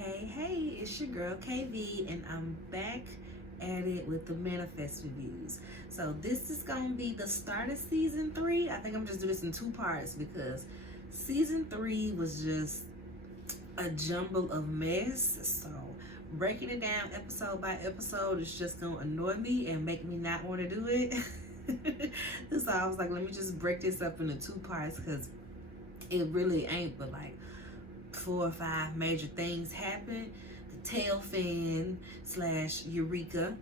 Hey, it's your girl KV, and I'm back at it with the Manifest reviews. So this is gonna be the start of season 3. I think I'm just doing this in 2 parts because season 3 was just a jumble of mess. So breaking it down episode by episode is just gonna annoy me and make me not want to do it. So I was like, let me just break this up into 2 parts because it really ain't but like 4 or 5 major things happen. The tail fin / Eureka,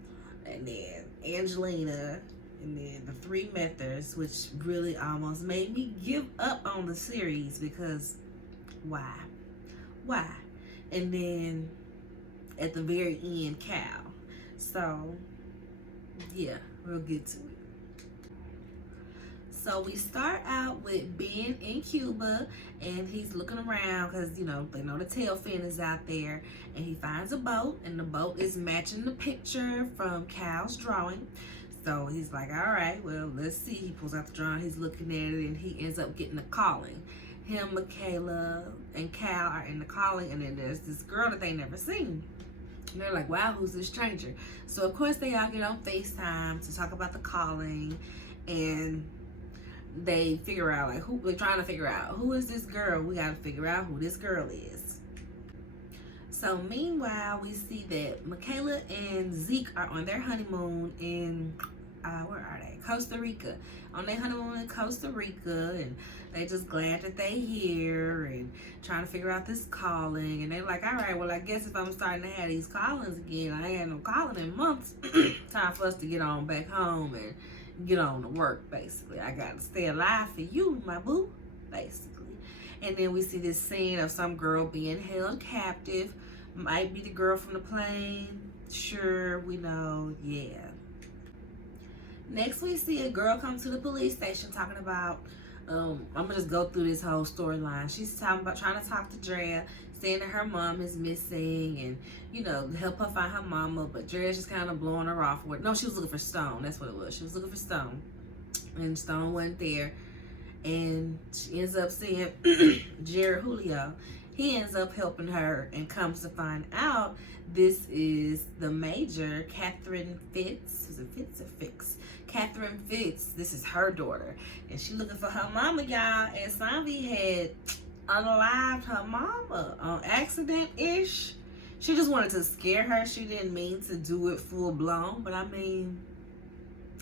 and then Angelina, and then the 3 Methers, which really almost made me give up on the series because why? And then at the very end, Cal. So yeah, we'll get to it. So we start out with Ben in Cuba, and he's looking around because, they know the tail fin is out there, and he finds a boat, and the boat is matching the picture from Cal's drawing. So he's like, all right, well, let's see. He pulls out the drawing, he's looking at it, and he ends up getting a calling. Him, Michaela, and Cal are in the calling, and then there's this girl that they never seen. And they're like, wow, who's this stranger? So of course they all get on FaceTime to talk about the calling, and they figure out they're trying to figure out who is this girl. We got to figure out who this girl is. So meanwhile, we see that Michaela and Zeke are on their honeymoon in where are they? Costa Rica. On their honeymoon in Costa Rica, and they just glad that they here and trying to figure out this calling. And they're like, all right, well, I guess if I'm starting to have these callings again, I ain't had no calling in months. Time for us to get on back home and get on to work, basically. I gotta stay alive for you, my boo, basically. And then we see this scene of some girl being held captive. Might be the girl from the plane. Sure, we know, yeah. Next we see a girl come to the police station talking about, I'm gonna just go through this whole storyline. She's talking about trying to talk to Drea, saying that her mom is missing and, help her find her mama, but Drea's just kind of blowing her off. No, she was looking for Stone. That's what it was. She was looking for Stone, and Stone wasn't there. And she ends up seeing Jared Julio. He ends up helping her and comes to find out this is the major, Catherine Fitz. Is it Fitz or Fix? Catherine Fitz. This is her daughter. And she looking for her mama, y'all. And Sanvi had unalived her mama on accident-ish. She just wanted to scare her. She didn't mean to do it full blown, but I mean,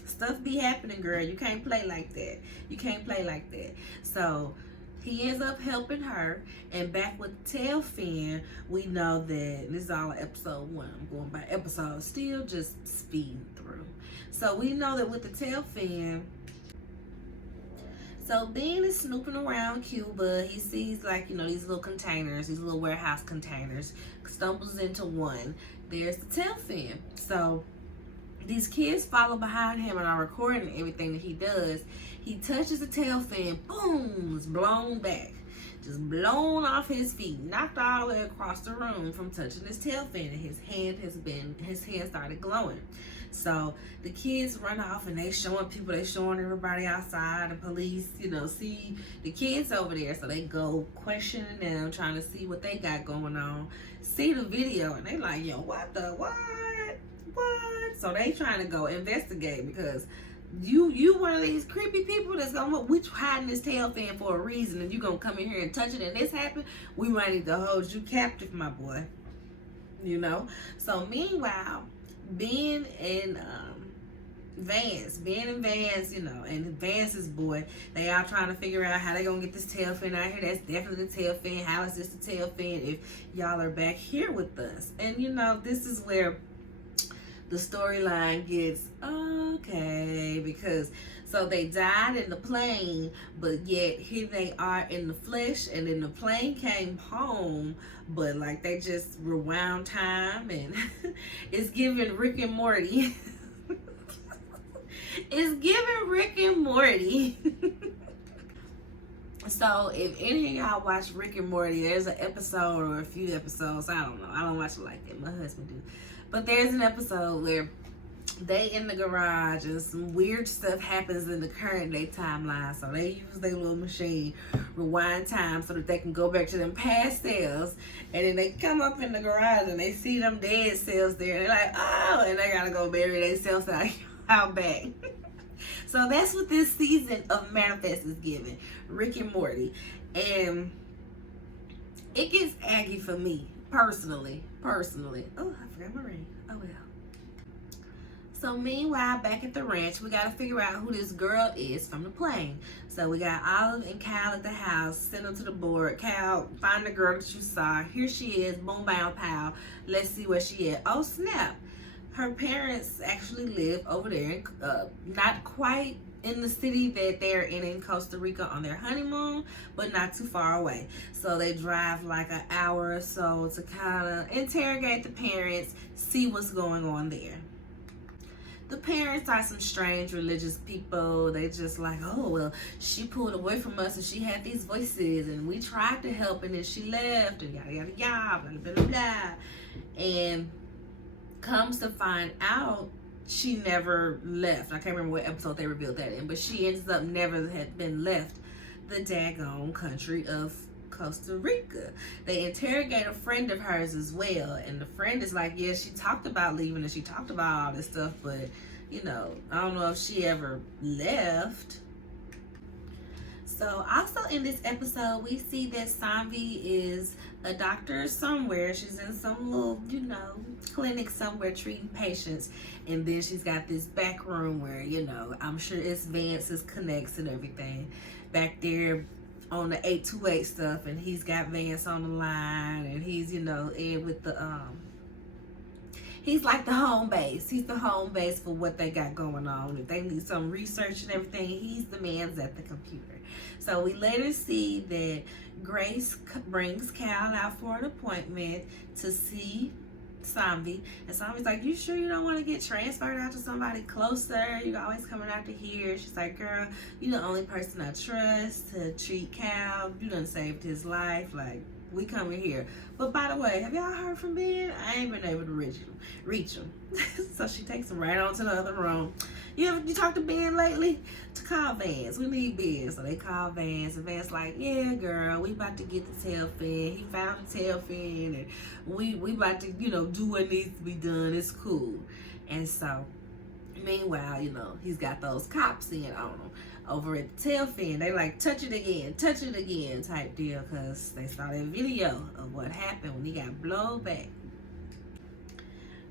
stuff be happening, girl. You can't play like that. You can't play like that. So he ends up helping her, and back with the tail fin, we know that this is all episode 1. I'm going by episode, still just speeding through. So we know that with the tail fin, so Ben is snooping around Cuba. He sees these little containers, these little warehouse containers, stumbles into one. There's the tail fin. So these kids follow behind him and are recording everything that he does. He touches the tail fin, boom, it's blown back. Just blown off his feet, knocked all the way across the room from touching his tail fin, and his hand started glowing. So the kids run off and they showing everybody outside, the police, see the kids over there. So they go questioning them, trying to see what they got going on. See the video and they like, yo, what? So they trying to go investigate because you one of these creepy people that's gonna, we hiding this tail fin for a reason, and you gonna come in here and touch it and this happened, we might need to hold you captive, my boy. So meanwhile, Ben and Vance, and Vance's boy, they all trying to figure out how they gonna get this tail fin out here. That's definitely the tail fin. How is this the tail fin if y'all are back here with us? And this is where the storyline gets okay, because so they died in the plane, but yet here they are in the flesh, and then the plane came home, but they just rewound time, and it's giving Rick and Morty. It's giving Rick and Morty. So if any of y'all watch Rick and Morty, there's an episode or a few episodes, I don't know, I don't watch it like that, my husband do, but there's an episode where they in the garage and some weird stuff happens in the current day timeline, so they use their little machine, rewind time, so that they can go back to them past selves And then they come up in the garage and they see them dead cells there. And they're like, oh, and they gotta go bury themselves out back. So that's what this season of Manifest is giving. Rick and Morty. And it gets aggy for me, personally. Oh, I forgot my ring. Oh, well. So meanwhile, back at the ranch, we got to figure out who this girl is from the plane. So we got Olive and Cal at the house. Send them to the board. Cal, find the girl that you saw. Here she is. Boom, bam, pow. Let's see where she is. Oh, snap. Her parents actually live over there, not quite in the city that they're in Costa Rica on their honeymoon, but not too far away. So they drive like an hour or so to kind of interrogate the parents, see what's going on there. The parents are some strange religious people. They just like, oh, well, she pulled away from us and she had these voices and we tried to help and then she left and yada, yada, yada, blah, blah, blah. And comes to find out, she never left. I can't remember what episode they revealed that in, but she ends up never had been left the daggone country of Costa Rica. They interrogate a friend of hers as well, and the friend is like, yeah, she talked about leaving and she talked about all this stuff, but you know, I don't know if she ever left. So also in this episode, we see that Sanvi is a doctor somewhere. She's in some little, you know, clinic somewhere treating patients. And then she's got this back room where, you know, I'm sure it's Vance's connects and everything back there on the 828 stuff. And he's got Vance on the line and he's, you know, in with the, he's like the home base. He's the home base for what they got going on. If they need some research and everything, he's the man's at the computer. So we later see that Grace brings Cal out for an appointment to see Sanvi. And Sanvi's like, you sure you don't want to get transferred out to somebody closer? You're always coming out to here. She's like, girl, you're the only person I trust to treat Cal. You done saved his life. Like, we coming here. But by the way, have y'all heard from Ben? I ain't been able to reach him. So she takes him right on to the other room. You talked to Ben lately? To call Vance. We need Ben. So they call Vance, and Vance like, yeah, girl, we about to get the tail fin. He found the tail fin, and we about to, you know, do what needs to be done. It's cool. And so, meanwhile, you know, he's got those cops in on him. Over at the tail fin, they like touch it again type deal, because they saw that video of what happened when he got blown back.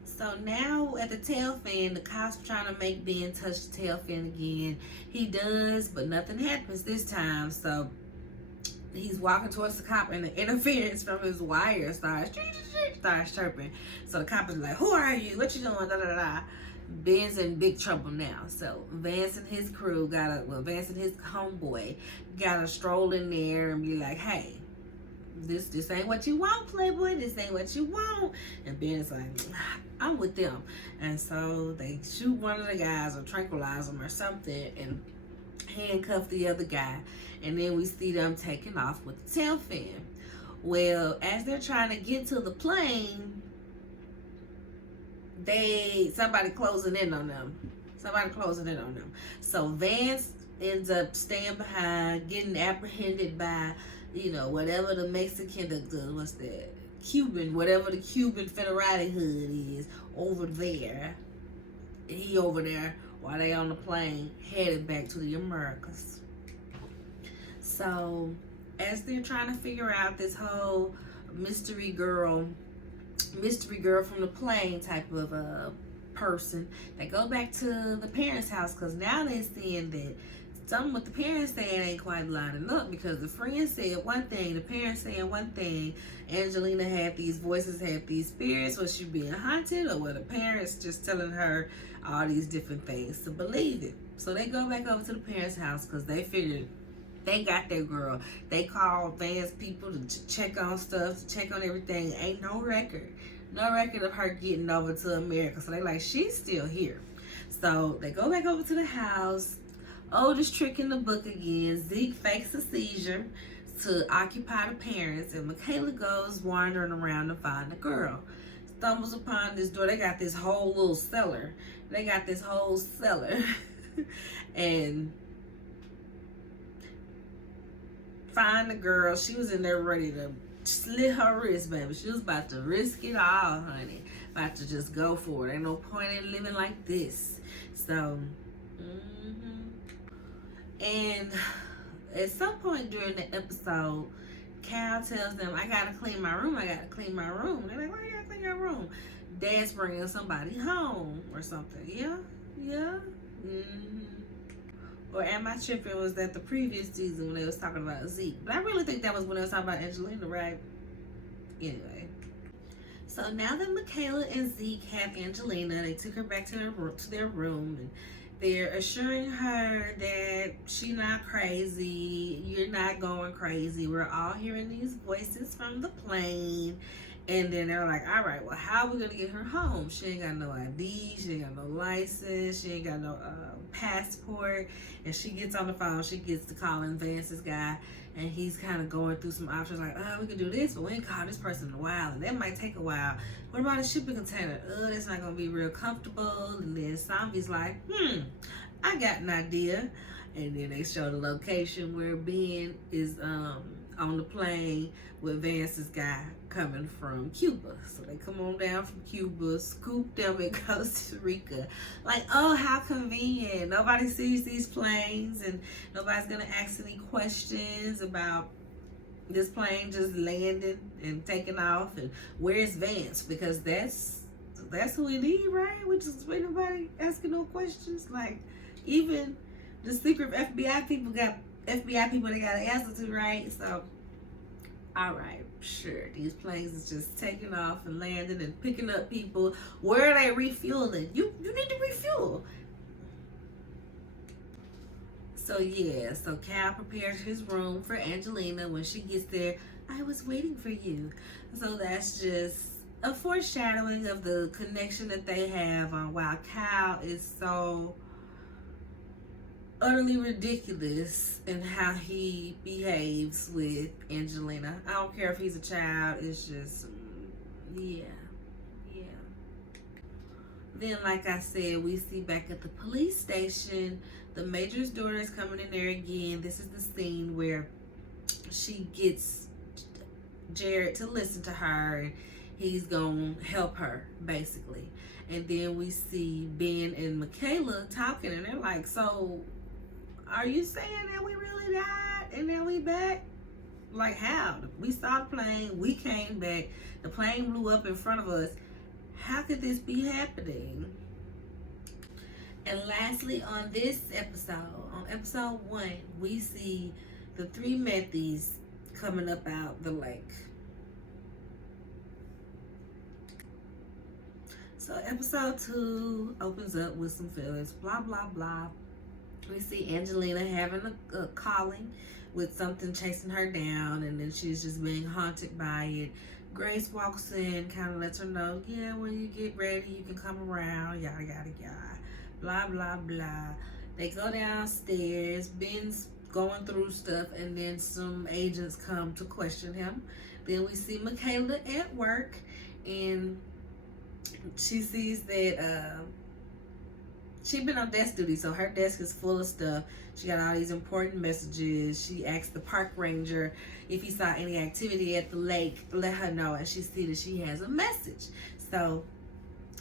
So now at the tail fin, the cops trying to make Ben touch the tail fin again. He does, but nothing happens this time. So he's walking towards the cop, and the interference from his wire starts chirping. So the cop is like, who are you? What you doing? Da, da, da, da. Ben's in big trouble now. So Vance and his crew Vance and his homeboy gotta stroll in there and be like, hey, this ain't what you want, Playboy. This ain't what you want. And Ben's like, I'm with them. And so they shoot one of the guys or tranquilize him or something and handcuff the other guy. And then we see them taking off with the tail fin. Well, as they're trying to get to the plane, somebody closing in on them. So Vance ends up staying behind, getting apprehended by, you know, whatever the Mexican, what's that? Cuban, whatever the Cuban Federati hood is over there. He over there while they on the plane headed back to the Americas. So as they're trying to figure out this whole mystery girl from the plane type of person, they go back to the parents' house, because now they're seeing that something with the parents saying ain't quite lining up, because the friends said one thing, the parents saying one thing. Angelina had these voices, had these spirits. Was she being haunted, or were the parents just telling her all these different things to believe it? So they go back over to the parents' house because they figured they got their girl. They called Vance people to check on stuff, to check on everything. Ain't no record of her getting over to America. So they like, she's still here. So they go back over to the house. Oldest trick in the book again. Zeke fakes a seizure to occupy the parents, and Michaela goes wandering around to find the girl. Stumbles upon this door. They got this whole little cellar. And find the girl. She was in there ready to slit her wrist, baby. She was about to risk it all, honey. About to just go for it. Ain't no point in living like this. So, and at some point during the episode, Cal tells them, I gotta clean my room. I gotta clean my room. They're like, why you gotta clean your room? Dad's bringing somebody home or something. Yeah. Or am I tripping? Was that the previous season when they was talking about Zeke? But I really think that was when they was talking about Angelina, right? Anyway. So now that Michaela and Zeke have Angelina, they took her back to their room, and they're assuring her that she's not crazy. You're not going crazy. We're all hearing these voices from the plane. And then they're like, all right, well, how are we going to get her home? She ain't got no ID. She ain't got no license. She ain't got no passport. And she gets on the phone. She gets to calling Vance's guy. And he's kind of going through some options like, oh, we can do this, but we ain't called this person in a while. And that might take a while. What about a shipping container? Oh, that's not going to be real comfortable. And then Zombie's like, I got an idea. And then they show the location where Ben is on the plane with Vance's guy coming from Cuba. So they come on down from Cuba, scoop them in Costa Rica. Like, oh, how convenient. Nobody sees these planes and nobody's gonna ask any questions about this plane just landing and taking off and where's Vance, because that's who we need, right? We just ain't nobody asking no questions. Like, even the secret FBI people got FBI people they gotta answer to, right? So, all right, sure. These planes is just taking off and landing and picking up people. Where are they refueling? You need to refuel. So yeah, so Cal prepares his room for Angelina. When she gets there, I was waiting for you. So that's just a foreshadowing of the connection that they have on while Cal is so utterly ridiculous in how he behaves with Angelina. I don't care if he's a child. It's just, yeah. Then, like I said, we see back at the police station, the major's daughter is coming in there again. This is the scene where she gets Jared to listen to her, and he's gonna help her, basically. And then we see Ben and Michaela talking, and they're like, so are you saying that we really died and then we back? Like, how? We saw the plane, we came back, the plane blew up in front of us. How could this be happening? And lastly, on this episode, on episode 1, we see the 3 Methies coming up out the lake. So episode 2 opens up with some feelings, blah, blah, blah. We see Angelina having a calling with something chasing her down, and then she's just being haunted by it. Grace walks in, kind of lets her know, yeah, when you get ready, you can come around, yada, yada, yada, blah, blah, blah. They go downstairs. Ben's going through stuff, and then some agents come to question him. Then we see Michaela at work, and she sees that she's been on desk duty, so her desk is full of stuff. She got all these important messages. She asked the park ranger if he saw any activity at the lake, let her know, and she sees that she has a message. So,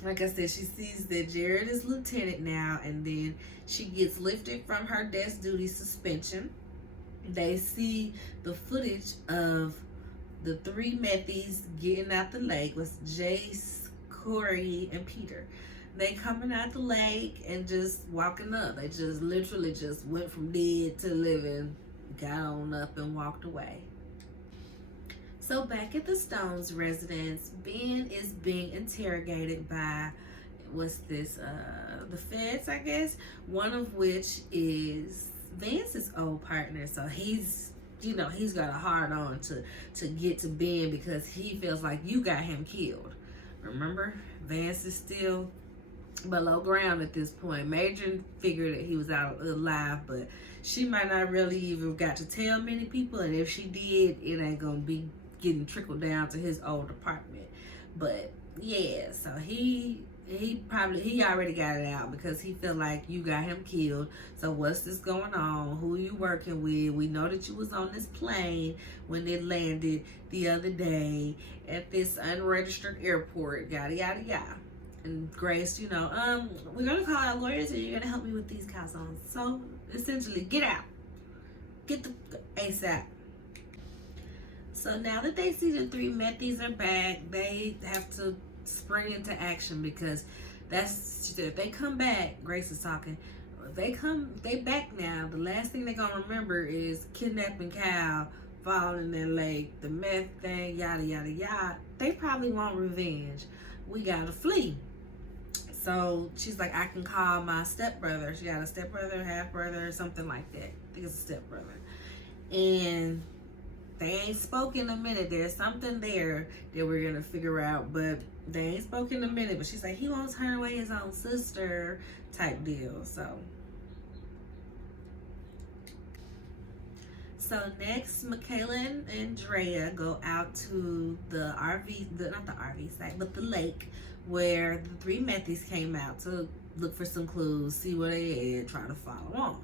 like I said, she sees that Jared is lieutenant now, and then she gets lifted from her desk duty suspension. They see the footage of the 3 Methies getting out the lake with Jace, Corey, and Peter. They coming out the lake and just walking up. They just literally just went from dead to living, got on up and walked away. So back at the Stones residence, Ben is being interrogated by, what's this, the feds, I guess, one of which is Vance's old partner. So he's, you know, he's got a hard on to get to Ben because he feels like you got him killed. Remember, Vance is still below ground at this point. Major figured that he was out alive, but she might not really even got to tell many people, and if she did, it ain't gonna be getting trickled down to his old apartment. But yeah, so he he already got it out because he feel like you got him killed. So what's this going on? Who you working with? We know that you was on this plane when it landed the other day at this unregistered airport, yada yada yada. And Grace, we're gonna call our lawyers and you're gonna help me with these calzones. So essentially, get out. Get the ASAP. So now that they see the three Methies are back, they have to spring into action because if they come back, Grace is talking. If they back now. The last thing they're gonna remember is kidnapping Cal, falling in their lake, the meth thing, yada yada yada. They probably want revenge. We gotta flee. So she's like, I can call my stepbrother. She got a stepbrother, half brother, something like that. I think it's a stepbrother. And they ain't spoken in a minute. There's something there that we're gonna figure out, but they ain't spoken in a minute. But she's like, he won't turn away his own sister type deal. So next, Michaela and Andrea go out to the RV, not the RV site, but the lake where the three Methies came out to look for some clues, see where they at, try to follow on.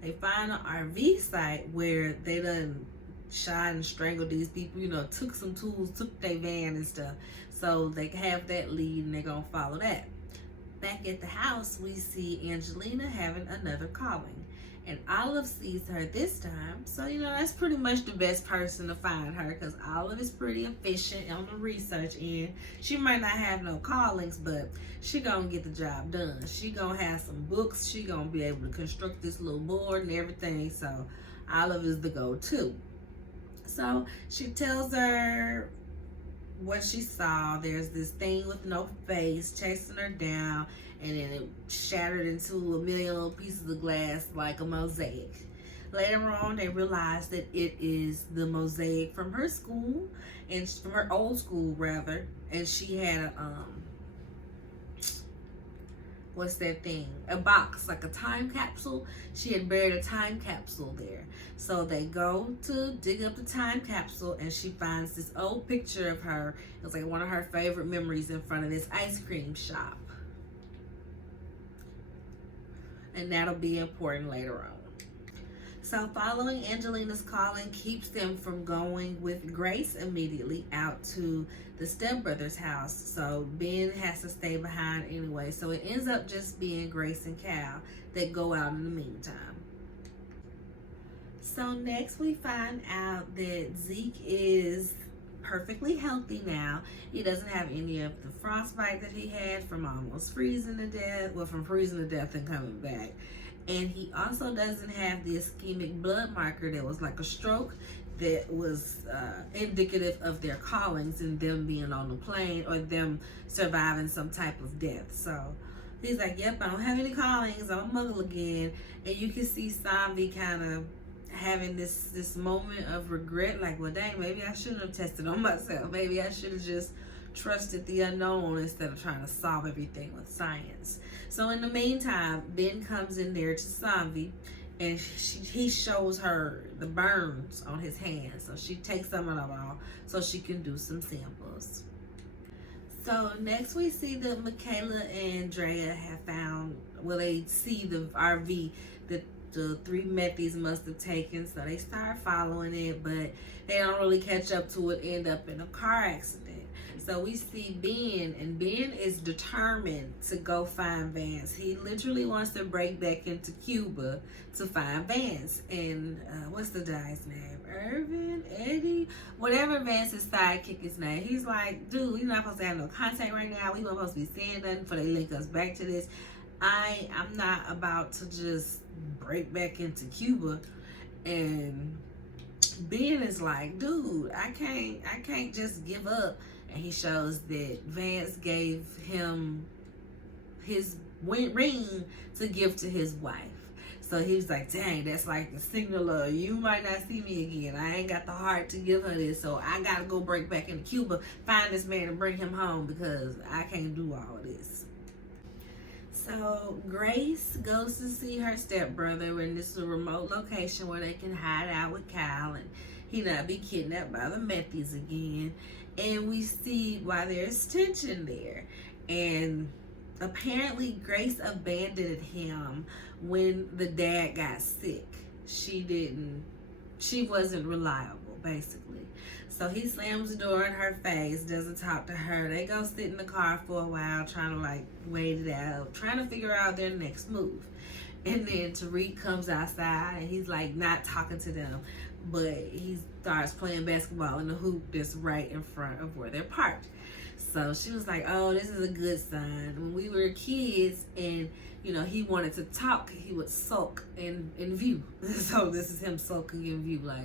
They find an RV site where they done shot and strangled these people, took some tools, took their van and stuff. So they have that lead and they're gonna follow that. Back at the house, we see Angelina having another calling. And Olive sees her this time. So, that's pretty much the best person to find her because Olive is pretty efficient on the research end. She might not have no callings, but she gonna get the job done. She gonna have some books. She gonna be able to construct this little board and everything. So Olive is the go-to. So she tells her what she saw. There's this thing with no face chasing her down, and then it shattered into a million little pieces of glass like a mosaic. Later on, they realized that it is the mosaic from her school, and from her old school rather, and she had a what's that thing? A box, like a time capsule. She had buried a time capsule there. So they go to dig up the time capsule and she finds this old picture of her. It was like one of her favorite memories in front of this ice cream shop. And that'll be important later on. So following Angelina's calling keeps them from going with Grace immediately out to the stepbrother's house. So Ben has to stay behind anyway. So it ends up just being Grace and Cal that go out in the meantime. So next we find out that Zeke is perfectly healthy now. He doesn't have any of the frostbite that he had from almost freezing to death. Well, from freezing to death and coming back. And he also doesn't have the ischemic blood marker that was like a stroke that was indicative of their callings and them being on the plane or them surviving some type of death. So he's like, yep, I don't have any callings. I'm a muggle again. And you can see Samvi kind of having this moment of regret, like, well, dang, maybe I shouldn't have tested on myself. Maybe I should have just trusted the unknown instead of trying to solve everything with science. So in the meantime, Ben comes in there to Samvi and he shows her the burns on his hands. So she takes some of them off so she can do some samples. So next we see that Michaela and Andrea have found, well, they see the RV that the three Methies must have taken. So they start following it, but they don't really catch up to it, end up in a car accident. So we see Ben, and Ben is determined to go find Vance. He literally wants to break back into Cuba to find Vance. And what's the guy's name? Irvin? Eddie? Whatever Vance's sidekick is name. He's like, dude, we're not supposed to have no contact right now. We weren't supposed to be saying nothing before they link us back to this. I'm not about to just break back into Cuba. And Ben is like, dude, I can't just give up. And he shows that Vance gave him his ring to give to his wife. So he was like, dang, that's like the signal of, you might not see me again. I ain't got the heart to give her this. So I got to go break back into Cuba, find this man and bring him home because I can't do all of this. So Grace goes to see her stepbrother in this remote location where they can hide out with Kyle and he not be kidnapped by the Methies again. And we see why there's tension there. And apparently Grace abandoned him when the dad got sick. She wasn't reliable, basically. So he slams the door in her face, doesn't talk to her. They go sit in the car for a while, trying to like wait it out, trying to figure out their next move. And then Tariq comes outside and he's like not talking to them, but he starts playing basketball in the hoop that's right in front of where they're parked. So she was like, oh, this is a good sign. When we were kids and, you know, he wanted to talk, he would sulk in view. So this is him sulking in view, like,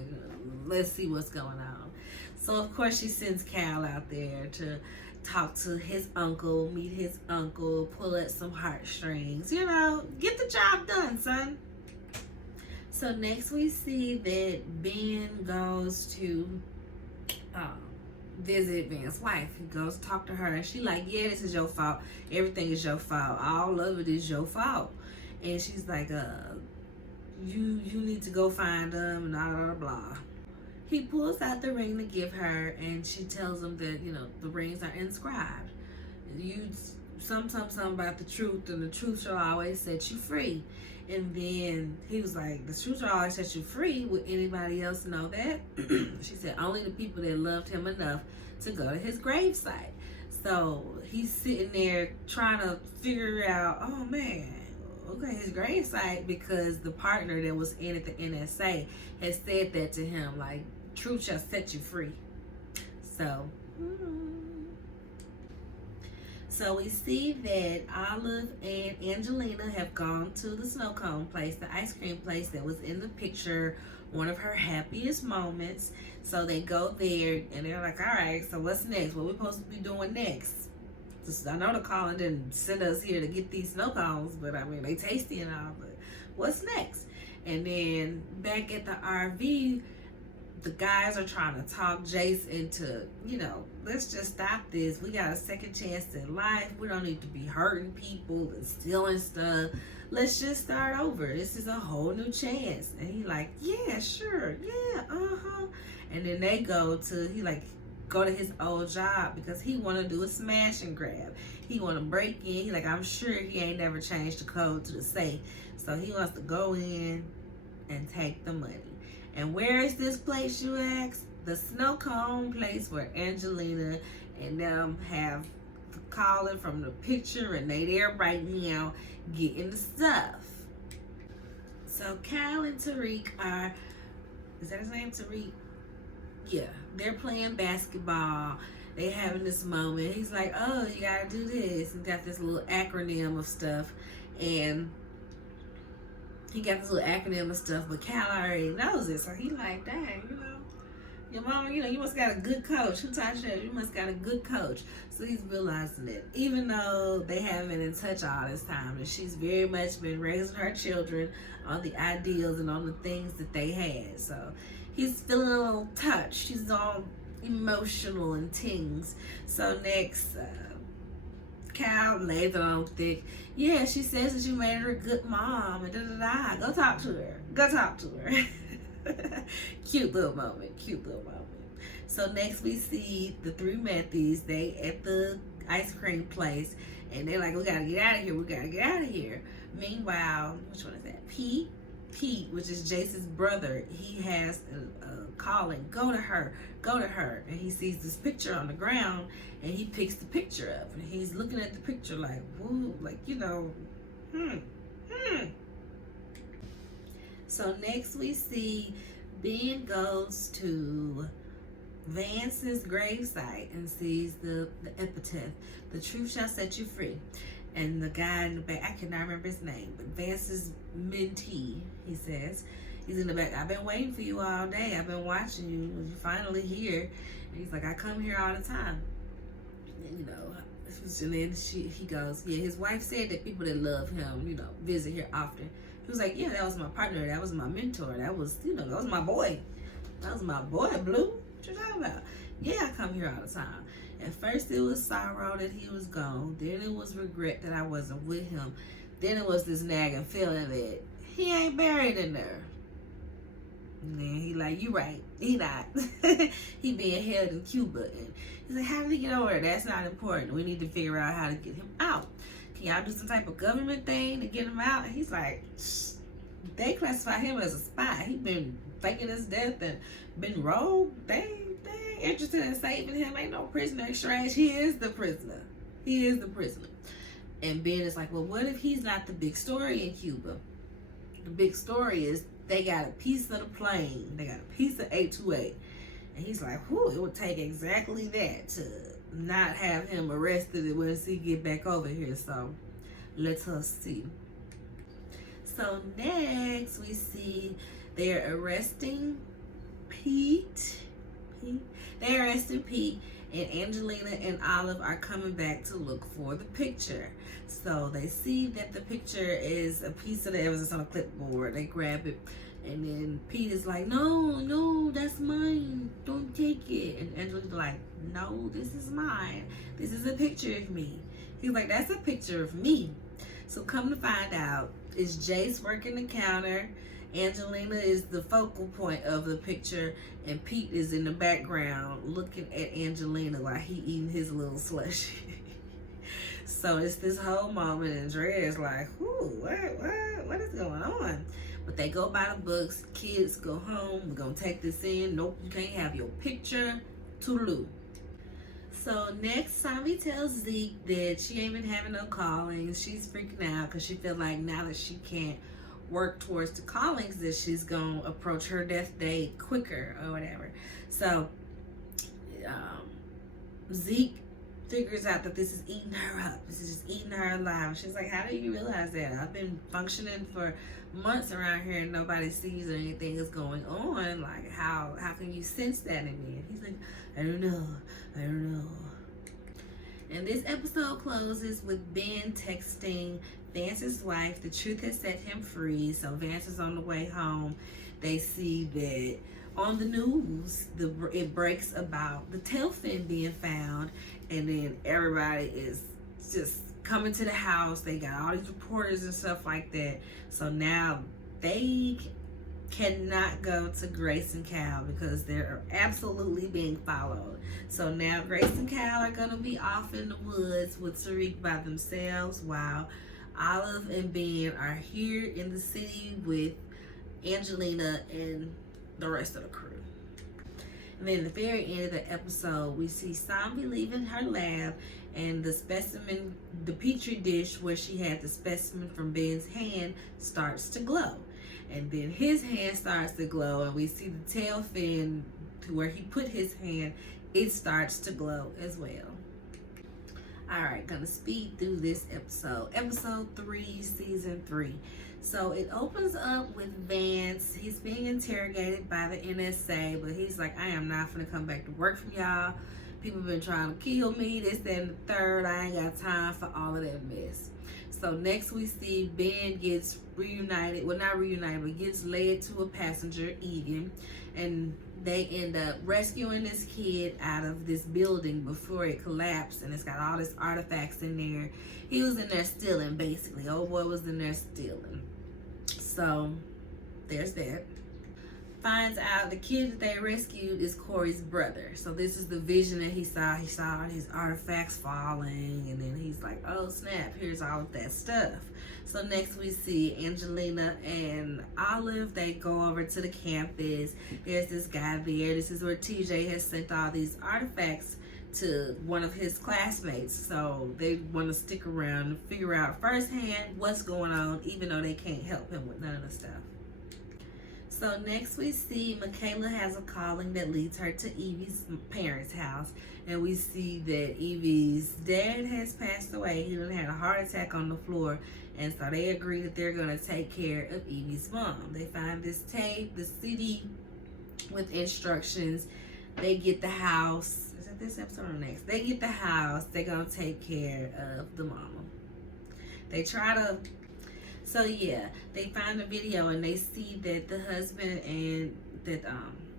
let's see what's going on. So, of course, she sends Cal out there to talk to his uncle, meet his uncle, pull at some heartstrings. You know, get the job done, son. So next we see that Ben goes to visit Ben's wife. He goes to talk to her and she like, yeah, this is your fault. Everything is your fault. All of it is your fault. And she's like, you need to go find them and blah, blah, blah. He pulls out the ring to give her and she tells him that, you know, the rings are inscribed. You something about the truth and the truth shall always set you free. And then he was like, the truth shall always set you free. Would anybody else know that? She said, only the people that loved him enough to go to his gravesite. So he's sitting there trying to figure out, oh man, okay, his gravesite, because the partner that was in at the NSA had said that to him, like, truth shall set you free. So we see that Olive and Angelina have gone to the snow cone place, the ice cream place that was in the picture, one of her happiest moments. So they go there and they're like, all right, so what's next? What are we supposed to be doing next? Just, I know the calling didn't send us here to get these snow cones, but I mean, they tasty and all, but what's next? And then back at the RV, the guys are trying to talk Jace into, you know, let's just stop this. We got a second chance in life. We don't need to be hurting people and stealing stuff. Let's just start over. This is a whole new chance. And he like, yeah, sure, yeah, And then they go to his old job because he want to do a smash and grab. He want to break in. He like, I'm sure he ain't never changed the code to the safe. So he wants to go in and take the money. And where is this place, you ask? The snow cone place where Angelina and them have the calling from the picture, and they there right now getting the stuff. So Kyle and Tariq are, is that his name, Tariq? Yeah, they're playing basketball. They having this moment. He's like, oh, you gotta do this. And got this little acronym of stuff. And he got this little acronym of stuff, but Cal already knows it. So he like, dang, you know, your mama, you know, you must got a good coach. Who taught you? You must got a good coach. So he's realizing it. Even though they haven't been in touch all this time, and she's very much been raising her children on the ideals and on the things that they had. So he's feeling a little touched. He's all emotional and things. So next, Cal lays it on thick. Yeah, she says that you made her a good mom and da-da-da. Go talk to her. Go talk to her. Cute little moment. Cute little moment. So next we see the three Matthews. They at the ice cream place. And they're like, we got to get out of here. We got to get out of here. Meanwhile, which one is that? Pete, which is Jace's brother, he has a calling, go to her, and he sees this picture on the ground, and he picks the picture up, and he's looking at the picture like, whoa, like, you know, So next we see Ben goes to Vance's gravesite and sees the epitaph, the truth shall set you free. And the guy in the back, I cannot remember his name, but Vance's mentee, he says, he's in the back, I've been waiting for you all day. I've been watching you. You're finally here. And he's like, I come here all the time. And, you know, and then he goes, yeah, his wife said that people that love him, you know, visit here often. He was like, yeah, that was my partner. That was my mentor. That was, you know, that was my boy. That was my boy, Blue. What you talking about? Yeah, I come here all the time. At first it was sorrow that he was gone. Then it was regret that I wasn't with him. Then it was this nagging feeling that he ain't buried in there. And then he like, you right, he not. He being held in Cuba. And he's like, how did he get over there? That's not important. We need to figure out how to get him out. Can can y'all do some type of government thing to get him out? And he's like, they classify him as a spy. He been faking his death and been rogue. They ain't interested in saving him. Ain't no prisoner exchange. He is the prisoner. He is the prisoner. And Ben is like, well, what if he's not the big story in Cuba? The big story is they got a piece of the plane. They got a piece of 828. And he's like, whew, it would take exactly that to not have him arrested once he get back over here. So let us see. So next we see they're arresting Pete. They're arresting Pete, and Angelina and Olive are coming back to look for the picture. So they see that the picture is a piece of the evidence on a clipboard. They grab it, and then Pete is like, no, that's mine. Don't take it. And Angelina's like, no, this is mine. This is a picture of me. He's like, that's a picture of me. So come to find out, it's Jace working the counter. Angelina is the focal point of the picture, and Pete is in the background looking at Angelina while he eating his little slushie. So it's this whole moment, and Drea is like, "Whoo, what is going on?" But they go by the books. Kids go home. We're gonna take this in. Nope, you can't have your picture. Toodaloo. So next, Sammy tells Zeke that she ain't been having no callings. She's freaking out because she feel like now that she can't work towards the callings, that she's gonna approach her death date quicker or whatever. So Zeke figures out that this is eating her up. This is just eating her alive. She's like, how do you realize that? I've been functioning for months around here and nobody sees or anything is going on. Like, how can you sense that in me? And he's like, I don't know. And this episode closes with Ben texting Vance's wife. The truth has set him free. So Vance is on the way home. They see that on the news, it breaks about the tail fin being found, and then everybody is just coming to the house. They got all these reporters and stuff like that. So now they cannot go to Grace and Cal because they're absolutely being followed. So now Grace and Cal are gonna be off in the woods with Tariq by themselves, while Olive and Ben are here in the city with Angelina and the rest of the crew. And then at the very end of the episode, we see Zombie leaving her lab, and the specimen, the petri dish where she had the specimen from Ben's hand, starts to glow. And then his hand starts to glow, and we see the tail fin where he put his hand, it starts to glow as well. Alright, gonna speed through this episode. Episode 3, season 3. So it opens up with Vance. He's being interrogated by the NSA, but he's like, I am not gonna come back to work from y'all. People been trying to kill me, this, that, and the third. I ain't got time for all of that mess. So next we see Ben gets reunited. Well, not reunited, but gets led to a passenger, Evie. And they end up rescuing this kid out of this building before it collapsed. And it's got all this artifacts in there. He was in there stealing, basically. Old boy was in there stealing. So there's that. Finds out the kid that they rescued is Corey's brother. So this is the vision that he saw. He saw his artifacts falling, and then he's like, oh snap, here's all of that stuff. So next we see Angelina and Olive. They go over to the campus. There's this guy there. This is where TJ has sent all these artifacts to one of his classmates. So they want to stick around and figure out firsthand what's going on, even though they can't help him with none of the stuff. So next we see Michaela has a calling that leads her to Evie's parents' house. And we see that Evie's dad has passed away. He done had a heart attack on the floor. And so they agree that they're going to take care of Evie's mom. They find this tape, the CD with instructions. They get the house. Is it this episode or next? They get the house. They're going to take care of the mama. They try to... So yeah, they find the video and they see that the husband and that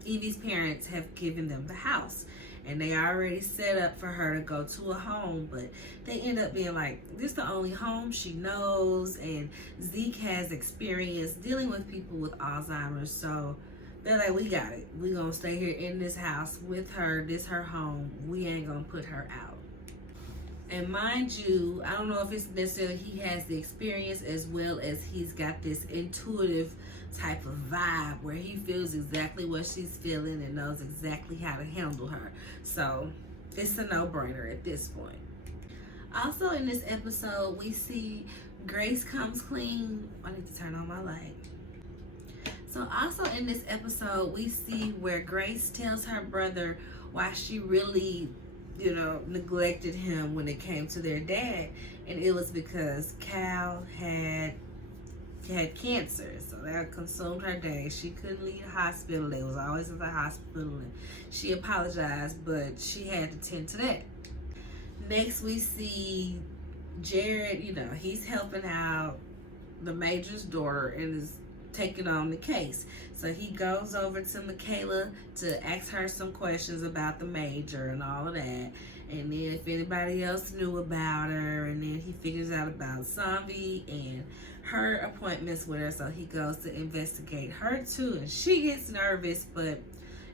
Evie's parents have given them the house, and they already set up for her to go to a home, but they end up being like, this is the only home she knows, and Zeke has experience dealing with people with Alzheimer's, so they're like, we got it. We gonna stay here in this house with her. This her home. We ain't gonna put her out. And mind you, I don't know if it's necessarily he has the experience as well as he's got this intuitive type of vibe where he feels exactly what she's feeling and knows exactly how to handle her. So it's a no-brainer at this point. Also in this episode, we see Grace comes clean. I need to turn on my light. So also in this episode, we see where Grace tells her brother why she really, neglected him when it came to their dad. And it was because Cal had cancer. So that consumed her day. She couldn't leave the hospital. They was always at the hospital. And she apologized, but she had to tend to that. Next, we see Jared, he's helping out the major's daughter and is taking on the case. So he goes over to Michaela to ask her some questions about the major and all of that. And then if anybody else knew about her, and then he figures out about Sanvi and her appointments with her. So he goes to investigate her too. And she gets nervous, but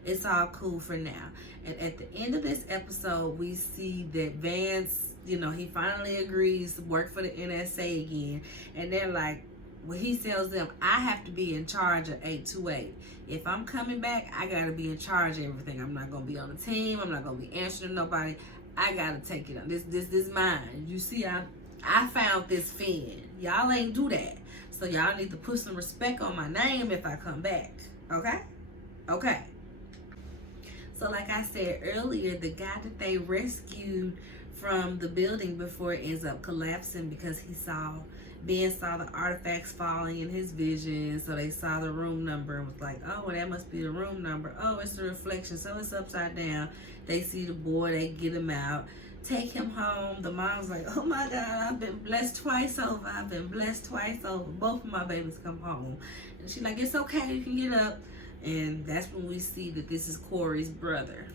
it's all cool for now. And at the end of this episode, we see that Vance, he finally agrees to work for the NSA again. And they're like, when he tells them, I have to be in charge of 828. If I'm coming back, I got to be in charge of everything. I'm not going to be on the team. I'm not going to be answering to nobody. I got to take it on. This is mine. You see, I found this fin. Y'all ain't do that. So y'all need to put some respect on my name if I come back. Okay? Okay. So like I said earlier, the guy that they rescued from the building before it ends up collapsing because Ben saw the artifacts falling in his vision. So they saw the room number and was like, oh, well, that must be the room number. Oh, it's the reflection. So it's upside down. They see the boy. They get him out. Take him home. The mom's like, oh, my God, I've been blessed twice over. I've been blessed twice over. Both of my babies come home. And she's like, it's okay. You can get up. And that's when we see that this is Corey's brother.